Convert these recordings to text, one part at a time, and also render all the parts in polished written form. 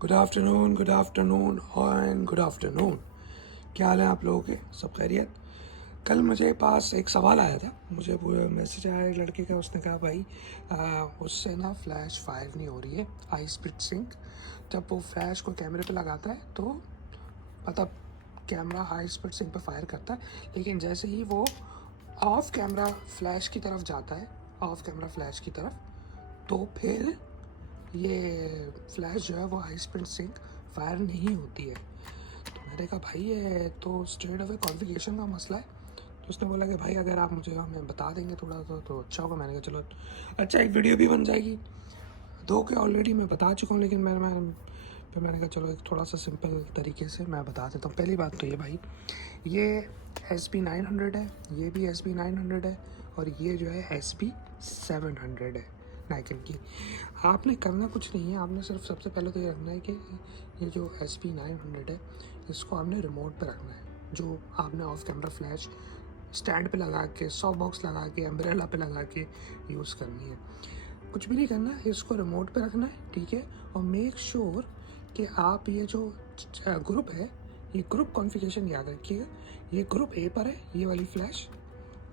Good afternoon and good afternoon. क्या हाल है आप लोगों के? सब खैरियत? कल मुझे पास एक सवाल आया था, मुझे मैसेज आया एक लड़के का। उसने कहा भाई उससे ना फ्लैश फायर नहीं हो रही है, हाई स्पीड सिंक। जब वो फ्लैश को कैमरे पे लगाता है तो मतलब कैमरा हाई स्पीड सिंक पे फायर करता है, लेकिन जैसे ही वो ऑफ कैमरा फ्लैश की तरफ जाता है, ऑफ कैमरा फ्लैश की तरफ, तो फिर ये फ्लैश जो है वो हाई स्पीड सिंक फायर नहीं होती है। तो मैंने कहा भाई ये तो स्ट्रेट अवे कॉन्फ़िगरेशन का मसला है। तो उसने बोला कि भाई अगर आप मुझे हमें बता देंगे थोड़ा तो अच्छा होगा। मैंने कहा चलो अच्छा, एक वीडियो भी बन जाएगी। दो के ऑलरेडी मैं बता चुका हूँ, लेकिन फिर मैंने कहा चलो एक थोड़ा सा सिंपल तरीके से मैं बता देता हूँ। पहली बात तो ये भाई, ये SP900 है, ये भी SP900 है, और ये जो है SP700 है नाइकन की। आपने करना कुछ नहीं है, आपने सिर्फ सबसे पहले तो ये रखना है कि ये जो SP900 है इसको आपने रिमोट पे रखना है। जो आपने ऑफ कैमरा फ्लैश स्टैंड पे लगा के, सॉफ्ट बॉक्स लगा के, अम्ब्रेला पे लगा के यूज़ करनी है। कुछ भी नहीं करना है, इसको रिमोट पे रखना है, ठीक है। और मेक श्योर कि आप ये जो ग्रुप है, ये ग्रुप कॉन्फ़िगरेशन याद रखिएगा। ये ग्रुप ए पर है, ये वाली फ्लैश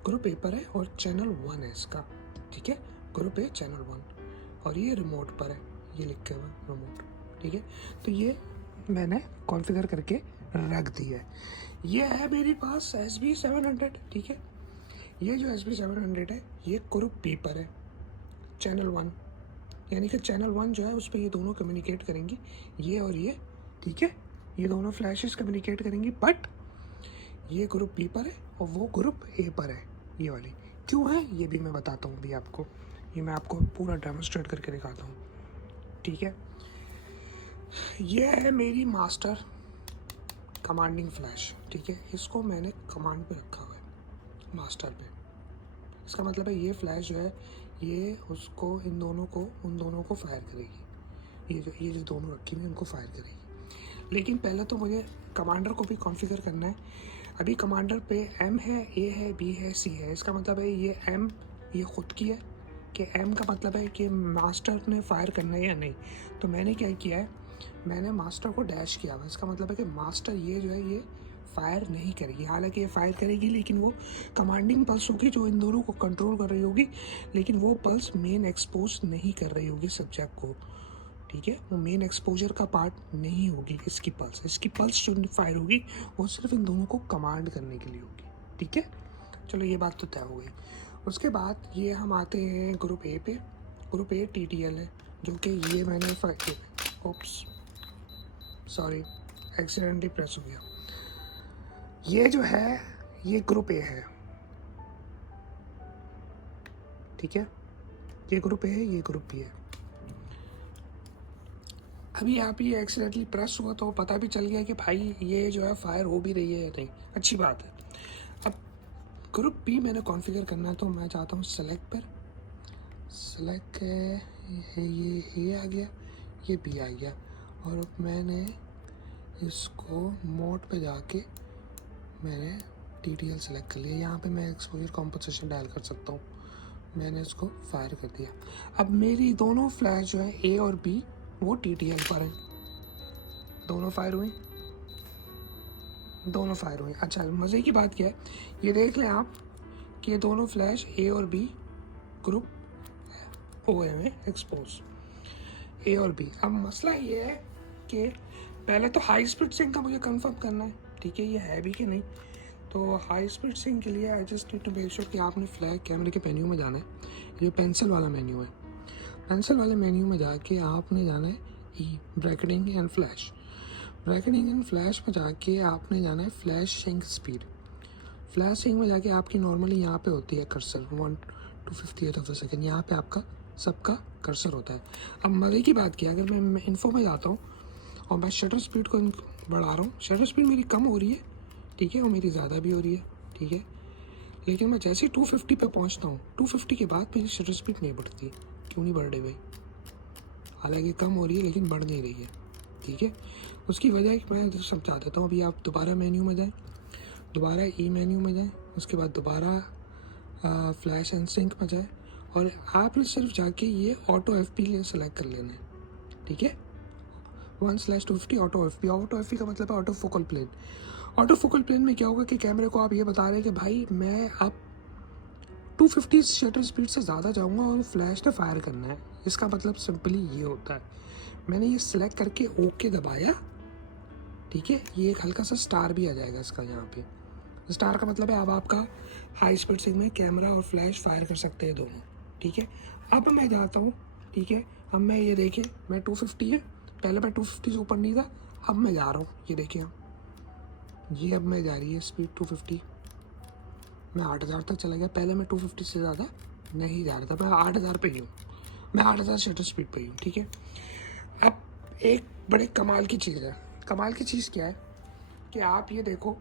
ग्रुप ए पर है और चैनल 1 है इसका, ठीक है। ग्रुप ए चैनल 1 और ये रिमोट पर है, ये लिखे हुए रिमोट, ठीक है। तो ये मैंने कॉन्फ़िगर करके रख दिया है। ये है मेरे पास SP700, ठीक है। ये जो SP700 है ये ग्रुप बी पर है, चैनल 1, यानी कि चैनल 1 जो है उस पर ये दोनों कम्युनिकेट करेंगी, ये और ये, ठीक है। ये दोनों फ्लैशेस कम्युनिकेट करेंगी, बट ये ग्रुप बी पर है और वो ग्रुप ए पर है। ये वाली क्यों है ये भी मैं बताता हूँ अभी आपको। ये मैं आपको पूरा डेमोन्स्ट्रेट करके दिखाता हूँ, ठीक है। ये है मेरी मास्टर कमांडिंग फ्लैश, ठीक है। इसको मैंने कमांड पे रखा हुआ है, मास्टर पे। इसका मतलब है ये फ्लैश जो है ये उसको उन दोनों को फायर करेगी। ये जो दोनों रखी हुई उनको फायर करेगी। लेकिन पहले तो मुझे कमांडर को भी कॉन्फ़िगर करना है। अभी कमांडर पे M है, A है, B है, C है। इसका मतलब है ये M ये ख़ुद की है, कि M का मतलब है कि मास्टर ने फायर करना है या नहीं। तो मैंने क्या किया है, मैंने मास्टर को डैश किया हुआ। इसका मतलब है कि मास्टर ये जो है ये फायर नहीं करेगी। हालांकि ये फायर करेगी, लेकिन वो कमांडिंग पल्स होगी जो इन दोनों को कंट्रोल कर रही होगी, लेकिन वो पल्स मेन एक्सपोज नहीं कर रही होगी सब्जेक्ट को, ठीक है। वो मेन एक्सपोजर का पार्ट नहीं होगी इसकी पल्स जो फायर होगी वो सिर्फ इन दोनों को कमांड करने के लिए होगी, ठीक है। चलो ये बात तो तय हो गई। उसके बाद ये हम आते हैं ग्रुप ए पे। ग्रुप ए TTL है, जो कि ये मैंने ओप्स सॉरी एक्सीडेंटली प्रेस हो गया। ये जो है ये ग्रुप ए है, ठीक है। ये ग्रुप ए है, ये ग्रुप बी है। अभी आप ये एक्सीडेंटली प्रेस हुआ तो पता भी चल गया कि भाई ये जो है फायर हो भी रही है या नहीं, अच्छी बात है। अब ग्रुप बी मैंने कॉन्फ़िगर करना है, तो मैं चाहता हूँ सेलेक्ट पर, सेलेक्ट है, ये ए आ गया, ये बी आ गया, और मैंने इसको मोड पे जाके मैंने TTL सेलेक्ट कर लिया। यहाँ पे मैं एक्सपोजर कॉम्पोजिशन डायल कर सकता हूँ। मैंने इसको फायर कर दिया। अब मेरी दोनों फ्लैश जो है A और B वो TTL पर हैं। दोनों फायर हुई। अच्छा, मज़े की बात क्या है, ये देख लें आप कि ये दोनों फ्लैश A और B ग्रुप O में एक्सपोज, A और B। अब मसला ये है कि पहले तो हाई स्पीड सिंक का मुझे कंफर्म करना है, ठीक है, ये है भी कि नहीं। तो हाई स्पीड सिंक के लिए I just need to make sure कि आपने फ्लैग कैमरे के मेन्यू में जाना है। ये पेंसिल वाला मेन्यू है, पेंसिल वाले मेन्यू में जाके आपने जाना है bracketing and flash. Bracketing and flash में जाके आपने जाना है flash sink speed. Flash sink में जाके आपकी नॉर्मली यहाँ पे होती है कर्सर 1/258 ऑफ द सेकेंड, यहाँ पे आपका सबका कर्सर होता है। अब मज़े की बात क्या, अगर मैं इन्फो में जाता हूँ और मैं शटर स्पीड को बढ़ा रहा हूँ, शटर स्पीड मेरी कम हो रही है, ठीक है, और मेरी ज़्यादा भी हो रही है, ठीक है। लेकिन मैं जैसे ही 250 पे पहुँचता हूँ, 250 के बाद मेरी शटर स्पीड नहीं बढ़ती। क्यों नहीं बढ़ रही भाई? हालांकि कम हो रही है लेकिन बढ़ नहीं रही है, ठीक है। उसकी वजह मैं समझा देता हूँ। अभी आप दोबारा मेन्यू में जाएँ, दोबारा मेन्यू में जाएँ, उसके बाद दोबारा फ्लैश एंड सिंक में जाए, और आपने सिर्फ जाके ये ऑटो FP सेलेक्ट कर लेना है, ठीक है। 1/250 auto F P. Auto F P का मतलब है auto focal plane. Auto focal plane में क्या होगा कि कैमरे को आप ये बता रहे हैं कि भाई मैं अब 250 शटर स्पीड से ज़्यादा जाऊँगा और फ्लैश ने फायर करना है। इसका मतलब सिंपली ये होता है। मैंने ये सिलेक्ट करके ओके दबाया, ठीक है। ये एक हल्का सा स्टार भी आ जाएगा इसका यहाँ पे। स्टार का मतलब है अब आपका हाई स्पीड से में कैमरा और फ्लैश फायर कर सकते हैं दोनों, ठीक है। अब मैं जाता हूँ, ठीक है। अब मैं ये देखिए, मैं 250 है, पहले मैं 250 से ऊपर नहीं था, अब मैं जा रहा हूँ, ये देखिए आप, ये अब मैं जा रही है स्पीड 250। मैं 8000 तक चला गया, पहले मैं 250 से ज़्यादा नहीं जा रहा था, मैं 8000 पे ही हूँ, मैं 8000 शटर स्पीड पे ही हूँ, ठीक है। अब एक बड़े कमाल की चीज़ है। कमाल की चीज़ क्या है कि आप ये देखो,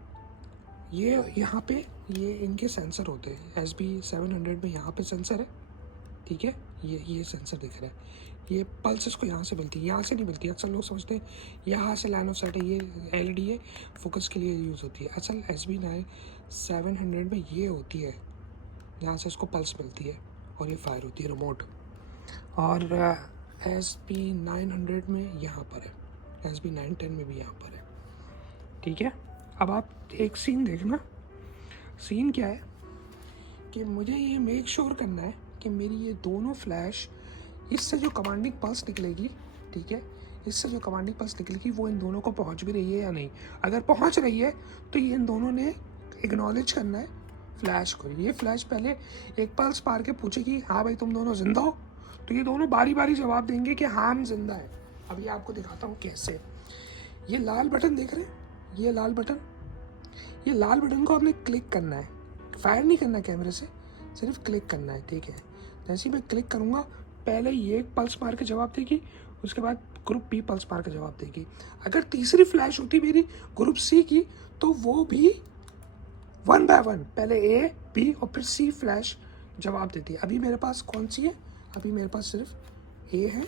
ये यहाँ पे ये इनके सेंसर होते हैं। SB700 में यहाँ पे सेंसर है, ठीक है। ये सेंसर दिख रहा है, ये पल्स इसको यहाँ से मिलती है, यहाँ से नहीं मिलती। अक्सर लोग समझते हैं यहाँ से लाइन ऑफ साइट है, ये LED है, फोकस के लिए यूज़ होती है। असल SB700 में ये होती है, यहाँ से इसको पल्स मिलती है और ये फायर होती है रिमोट। और SB900 में यहाँ पर है, SB910 में भी यहाँ पर है, ठीक है। अब आप एक सीन देखना, सीन क्या है कि मुझे ये मेक श्योर करना है कि मेरी ये दोनों फ्लैश, इससे जो कमांडिंग पल्स निकलेगी, ठीक है, इससे जो कमांडिंग पल्स निकलेगी वो इन दोनों को पहुंच भी रही है या नहीं। अगर पहुंच रही है तो ये इन दोनों ने एक्नॉलेज करना है फ्लैश को। ये फ्लैश पहले एक पल्स पार के पूछेगी हाँ भाई तुम दोनों जिंदा हो, तो ये दोनों बारी बारी जवाब देंगे कि हाँ हम जिंदा है। अभी आपको दिखाता हूँ कैसे। ये लाल बटन देख रहे हैं, ये लाल बटन, ये लाल बटन को आपने क्लिक करना है, फायर नहीं करना कैमरे से, सिर्फ क्लिक करना है, ठीक है। जैसे ही मैं क्लिक करूँगा, पहले ये एक पल्स मार के जवाब देगी, उसके बाद ग्रुप बी पल्स मार के जवाब देगी। अगर तीसरी फ्लैश होती मेरी ग्रुप सी की, तो वो भी 1 बाय 1 पहले ए, बी और फिर सी फ्लैश जवाब देती है। अभी मेरे पास कौन सी है? अभी मेरे पास सिर्फ ए है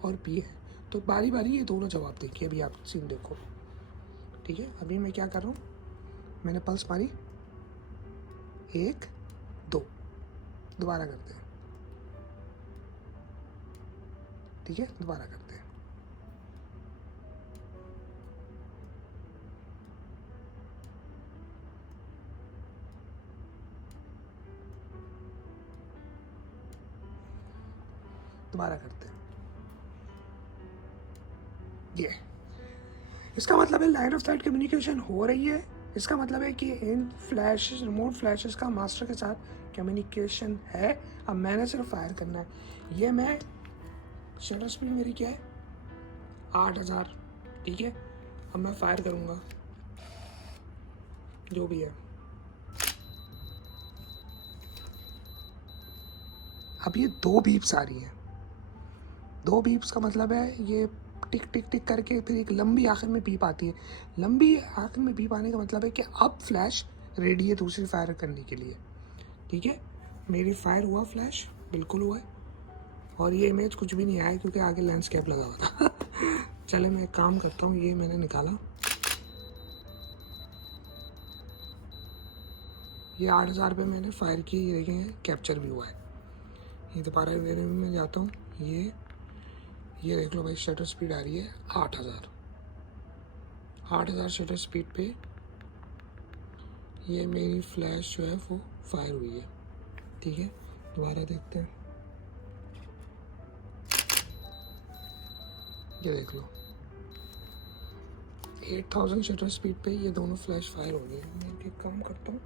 और बी है, तो बारी बारी ये दोनों जवाब देंगे। अभी आप सीन देखो, ठीक है। अभी मैं क्या कर रहा हूँ, मैंने पल्स मारी, 1 2, दोबारा करते हैं, ठीक है, दोबारा करते हैं। दोबारा करते हैं। ये इसका मतलब है लाइन ऑफ साइट कम्युनिकेशन हो रही है। इसका मतलब है कि इन फ्लैशेस, रिमोट फ्लैशेस का मास्टर के साथ कम्युनिकेशन है। अब मैंने सिर्फ फायर करना है। ये मैं शटर स्पीड मेरी क्या है, 8000, ठीक है। अब मैं फायर करूँगा, जो भी है। अब ये 2 बीप्स आ रही हैं। 2 बीप्स का मतलब है ये टिक टिक टिक करके फिर एक लंबी आखिर में बीप आती है। लंबी आखिर में बीप आने का मतलब है कि अब फ्लैश रेडी है दूसरी फायर करने के लिए, ठीक है। मेरी फायर हुआ, फ्लैश बिल्कुल हुआ है, और ये इमेज कुछ भी नहीं आया क्योंकि आगे लैंडस्केप लगा हुआ था। चले मैं एक काम करता हूँ, ये मैंने निकाला, ये 8000 पे मैंने फायर की, ये देखेंगे कैप्चर भी हुआ है। ये दोबारा देने में मैं जाता हूँ, ये देख लो भाई, शटर स्पीड आ रही है 8000 शटर स्पीड पे ये मेरी फ्लैश जो है वो फायर हुई है, ठीक है। दोबारा देखते हैं, ये देख लो 8000 शटर स्पीड पे ये दोनों फ्लैश फायर हो गई। मैं एक काम करता हूँ,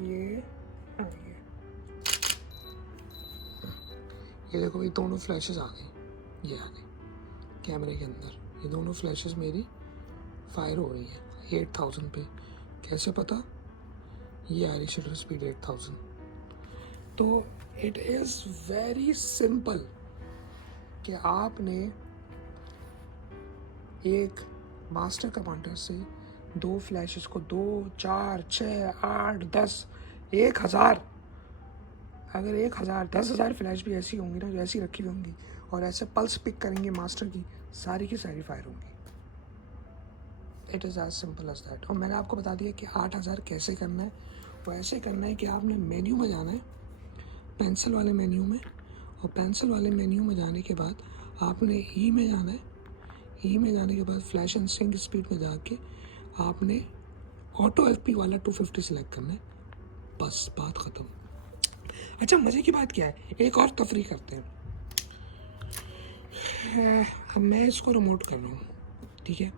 ये देखो ये दोनों फ्लैशेस आ गई, ये आ गई कैमरे के अंदर। ये दोनों फ्लैशेस मेरी फायर हो रही है 8000 पे। कैसे पता? ये आ रही शटर स्पीड 8000। तो इट इज़ वेरी सिंपल कि आपने एक मास्टर कमांडर से 2 फ्लैशेस को 2 4 6 8 10 1000, अगर 1000 10,000 फ्लैश भी ऐसी होंगी ना, जो ऐसी रखी हुई होंगी और ऐसे पल्स पिक करेंगे मास्टर की, सारी की सारी फायर होंगी। It is as simple as that. और मैंने आपको बता दिया कि 8000 कैसे करना है। वो ऐसे करना है कि आपने मेन्यू में जाना है, पेंसिल वाले मेन्यू में, और पेंसिल वाले मेन्यू में जाने के बाद आपने ई में जाना है। ई में जाने के बाद फ्लैश एंड सिंक स्पीड में जाके आपने ऑटो एफपी वाला 250 सेलेक्ट करना है। बस बात ख़त्म। अच्छा, मज़े की बात क्या है, एक और तफरी करते हैं। अब मैं इसको रिमोट कर रहा हूँ, ठीक है,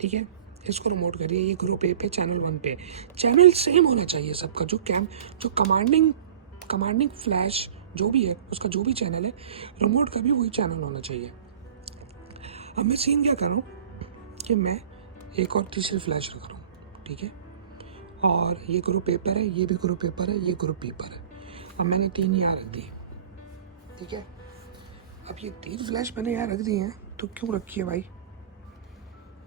ठीक है, इसको रिमोट करिए। ये ग्रुप ए पे, चैनल 1 पे। चैनल सेम होना चाहिए सबका, जो कमांडिंग फ्लैश जो भी है, उसका जो भी चैनल है, रिमोट का भी वही चैनल होना चाहिए। अब मैं सीन क्या कर रहा हूँ कि मैं एक और तीसरी फ्लैश रख रहा हूँ, ठीक है, और ये ग्रुप ए पर है, ये भी ग्रुप ए पर है, ये ग्रुप बी पर है। अब मैंने 3 यहाँ रख दी, ठीक है। अब ये 3 फ्लैश मैंने यहाँ रख दी हैं, तो क्यों रखी है भाई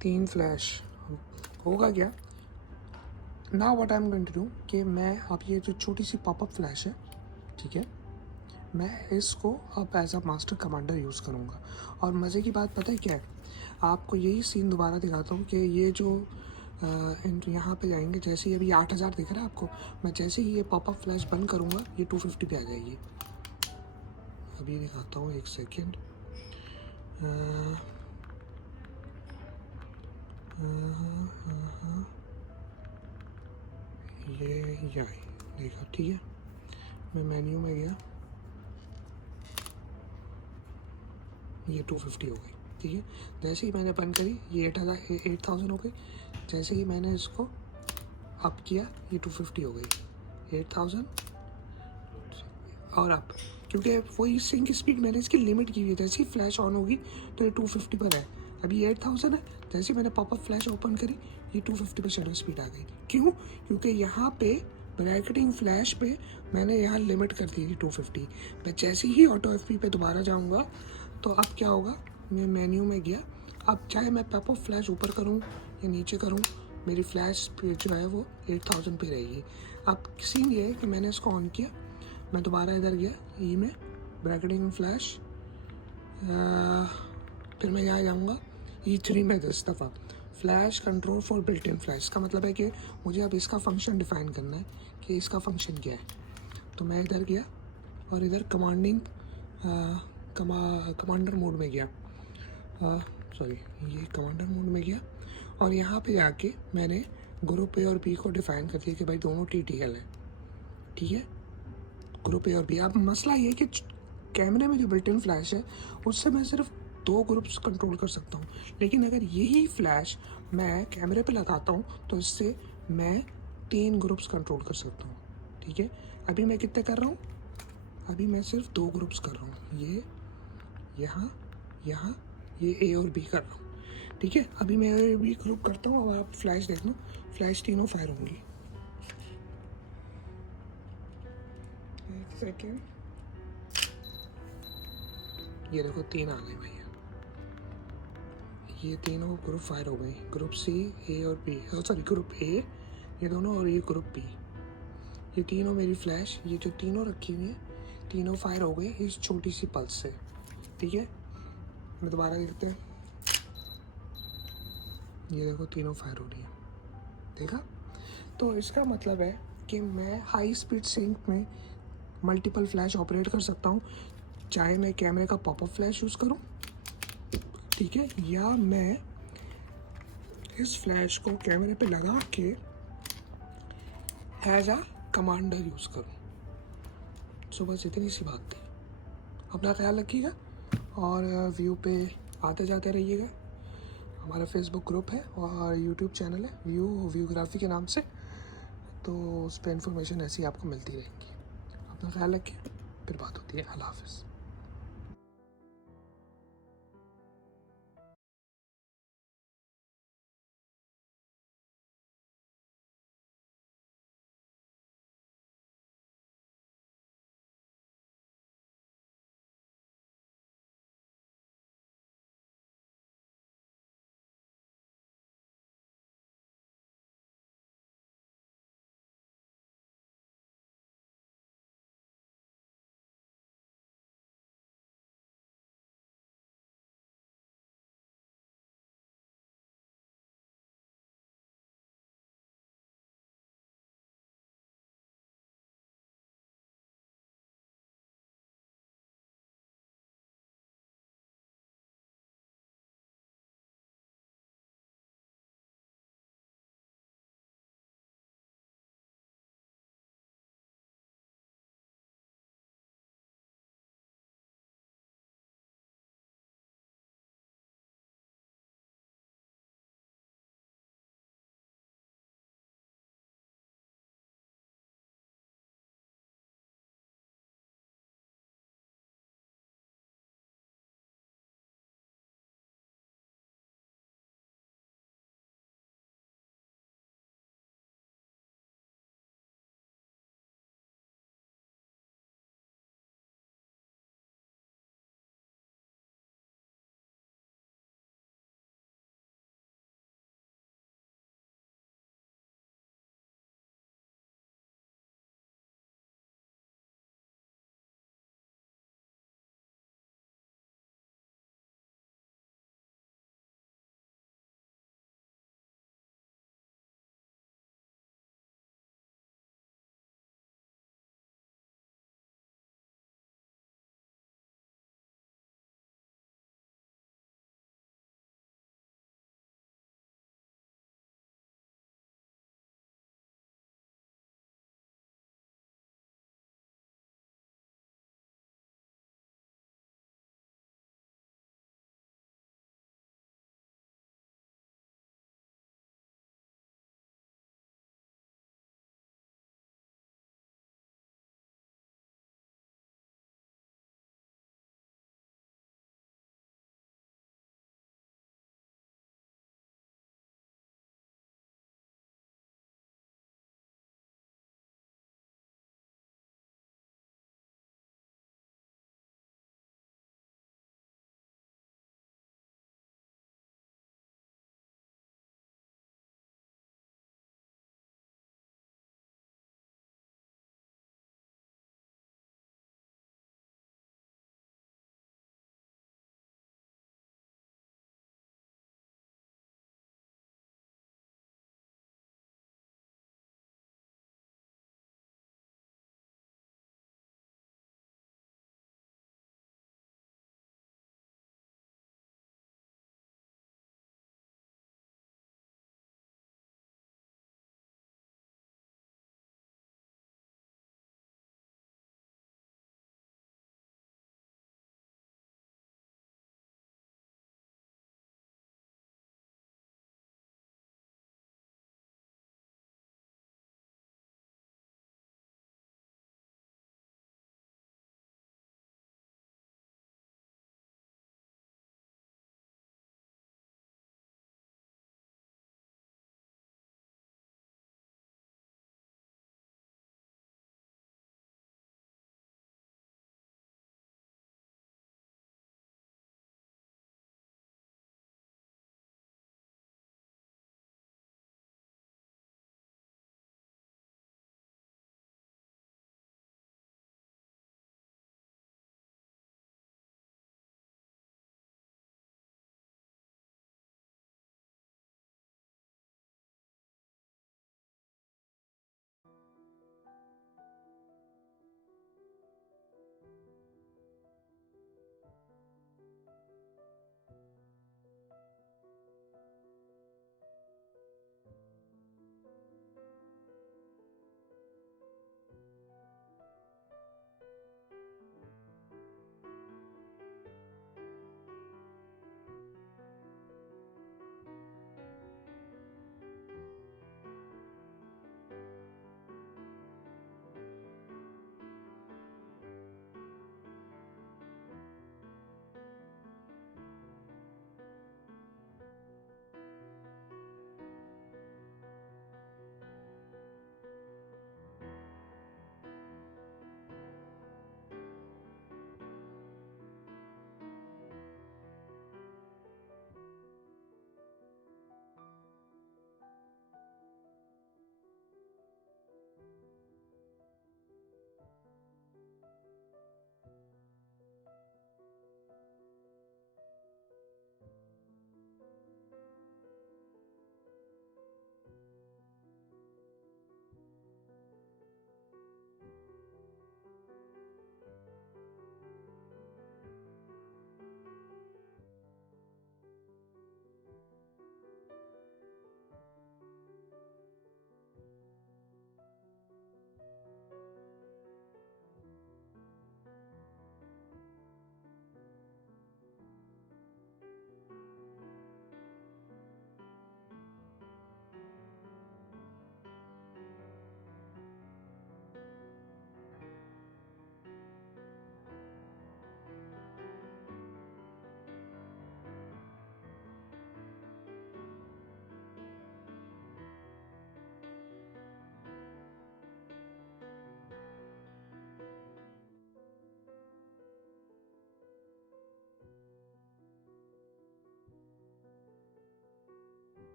3 फ्लैश? होगा क्या ना, what I am going to do कि मैं अब ये जो छोटी सी पॉपअप फ्लैश है, ठीक है, मैं इसको अब as a master commander use करूँगा। और मज़े की बात पता है क्या है, आपको यही सीन दोबारा दिखाता हूँ कि ये जो यहाँ पे जाएंगे, जैसे ही अभी 8000 दिख रहा है आपको, मैं जैसे ही ये पॉपअप फ्लैश बंद करूँगा ये 250 पे आ जाएगी। अभी दिखाता हूँ, एक सेकेंड। ये देखा, ठीक है, मैं मेन्यू में गया, ये 250 हो गई, ठीक है। जैसे ही मैंने बंद करी ये 8000 हो गई। जैसे ही मैंने इसको अप किया ये 250 हो गई, 8000 और अप, क्योंकि वही सिंक स्पीड मैंने इसकी लिमिट की हुई है। जैसे ही फ्लैश ऑन होगी तो ये 250 पर है। अभी 8000 है, जैसे ही मैंने पॉपअप फ्लैश ओपन करी ये 250 पे शटर स्पीड आ गई। क्यों? क्योंकि यहाँ पे ब्रैकेटिंग फ्लैश पे मैंने यहाँ लिमिट कर दी थी 250। मैं जैसे ही ऑटो एफपी पे दोबारा जाऊँगा तो अब क्या होगा, मैं मेन्यू में गया, अब चाहे मैं पॉपअप फ्लैश ऊपर करूँ या नीचे करूँ, मेरी फ्लैश जो है वो 8000 पे रहेगी। अब सीन ये है कि मैंने इसको ऑन किया, मैं दोबारा इधर गया ई में, ब्रैकेटिंग फ्लैश, फिर मैं यहाँ जाऊँगा E3 में 10 दफ़ा flash control for built in flash. का मतलब है कि मुझे अब इसका फंक्शन डिफ़ाइन करना है कि इसका फंक्शन क्या है। तो मैं इधर गया और इधर कमांडर मोड में गया, ये कमांडर मोड में गया, और यहाँ पे जाके मैंने ग्रुप ए और बी को डिफ़ाइन कर दिया कि भाई दोनों TTL है, ठीक है, ग्रुप ए और बी। अब मसला ये है कि कैमरे में जो बिल्ट इन फ्लैश है उससे मैं सिर्फ 2 ग्रुप्स कंट्रोल कर सकता हूँ, लेकिन अगर यही फ्लैश मैं कैमरे पे लगाता हूँ तो इससे मैं 3 ग्रुप्स कंट्रोल कर सकता हूँ, ठीक है। अभी मैं कितने कर रहा हूँ, अभी मैं सिर्फ 2 ग्रुप्स कर रहा हूँ, ये यहाँ ये ए और बी कर रहा हूँ, ठीक है। अभी मैं ए और बी ग्रुप करता हूँ और आप फ्लैश देख लो, फ्लैश तीनों फायर होंगी। एक सेकेंड, ये देखो 3 आ गए भैया, ये तीनों ग्रुप फायर हो गई, ग्रुप सी, ए और बी, सॉरी ग्रुप ए ये दोनों, और ये ग्रुप बी, ये तीनों मेरी फ्लैश, ये जो तीनों रखी हुई हैं तीनों फायर हो गई इस छोटी सी पल्स से, ठीक है। मैं दोबारा देखते हैं, ये देखो तीनों फायर हो रही है, देखा। तो इसका मतलब है कि मैं हाई स्पीड सिंक में मल्टीपल फ्लैश ऑपरेट कर सकता हूँ, चाहे मैं कैमरे का पॉपअप फ्लैश यूज़ करूँ, ठीक है, या मैं इस फ्लैश को कैमरे पे लगा के एज आ कमांडर यूज़ करूँ। सो बस इतनी सी बात थी। अपना ख्याल रखिएगा और व्यू पे आते जाते रहिएगा। हमारा फेसबुक ग्रुप है और यूट्यूब चैनल है व्यूग्राफी के नाम से, तो उस पर इन्फॉर्मेशन ऐसी आपको मिलती रहेंगी। अपना ख्याल रखिए, फिर बात होती है। अल्लाह हाफ़िज़।